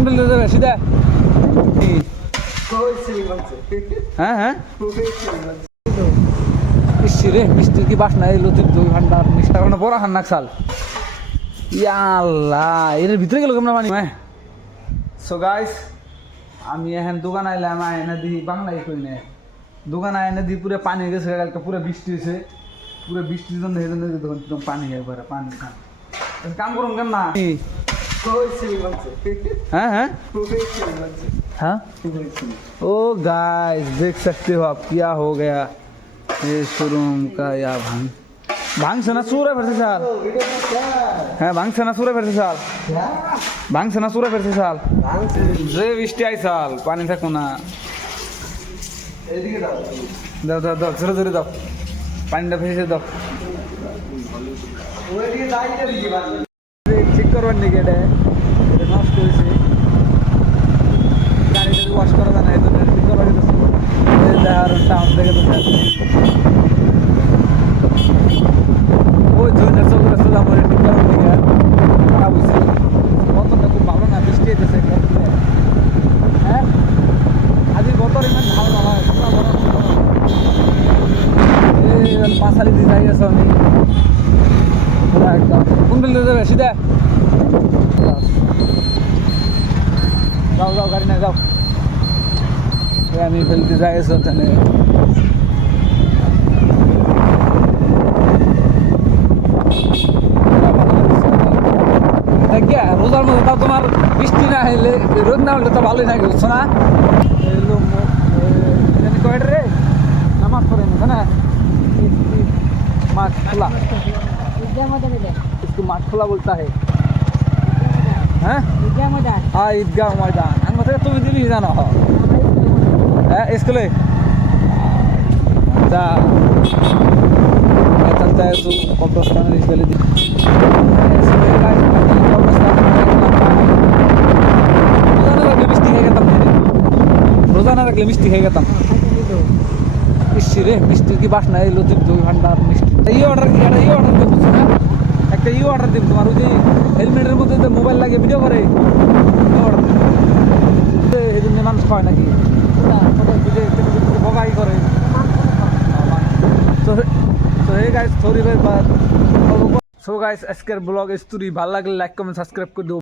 কোনটা নিতে যাবে সিধা? হ্যাঁ হ্যাঁ ইসি রে মিষ্টির কি বাসনা এলো তুই 2 ঘন্টার মিষ্টি এখন বড় হান্নাক সাল ইয়াল্লাহ এর ভিতরে গেল কেমন পানি হ্যাঁ। সো গাইস আমি এখন দোকান আইলাম এনে দিই বাংলাই কই না দোকান এনে দিই পুরো পানি গেছে কালকে পুরো বৃষ্টি হয়েছে পুরো বৃষ্টির জন্য এই জন্য দোকান পানি একবারে পানি খান কাম করুন কেন না हाँ हाँ हाँ ओ गाइस देख सकते हो आप क्या हो गया ये शोरूम का या भांग से ना सूर है फिर से साल है भांग से ना सूर है फिर से साल भांग से ना सूर है फिर से साल जे विष्टि आई साल पानी था कोना दाओ दाओ दाओ जरा जरा दाओ पानी दा फिर से दाओ চেক করবার নাকি এটা নষ্ট হয়েছে গাড়িটা ওয়াশ করা যায় না এই জন্য ঠিক করা যেতেছে দেখার টাউন থেকে তো ওই জনের চোখ রাস্তা যাবো ঠিক করার নাকি খারাপ হয়েছে বতনটা খুব ভালো না বৃষ্টি হইতেছে হ্যাঁ আজকে বতর ইমান ভালো না হয় এই পাশালি দিয়ে যাই গেছে আমি একদম কোন বিলতে যাবে সিধা যাও যাও গাড়ি না যাও আমি ফেলতে যাই গেছে ওখানে রোজার মধ্যে তাও তোমার বৃষ্টি না হইলে রোদ না হলে তো ভালোই লাগে বুঝছো না কয়টা রে নামাজ পড়ে না माठ खुला इसको माठ खुला बोलता है हाँ ईदगाह मैदान हम मतलब तुम इधर ही जाना हो इसको ले अच्छा चलता है तू कब्रिस्तान इसके लिए रोजाना रख ले मिस्टी खाएगा तुम ইসি রে মিষ্টির কি বাসনা এলো তুই 2 ঘন্টার মিষ্টি এই অর্ডার দিব না একটা অর্ডার দিব তোমার ওই যে হেলমেটের মধ্যে যে মোবাইল লাগে ভিডিও করে অর্ডার দিব এই জন্য মানুষ পায় নাকি বগাই করে তো হে গাইস সরি ভাই সো গাইস আজকের ব্লগ স্টোরি ভালো লাগলে লাইক কমেন্ট সাবস্ক্রাইব করে দিও।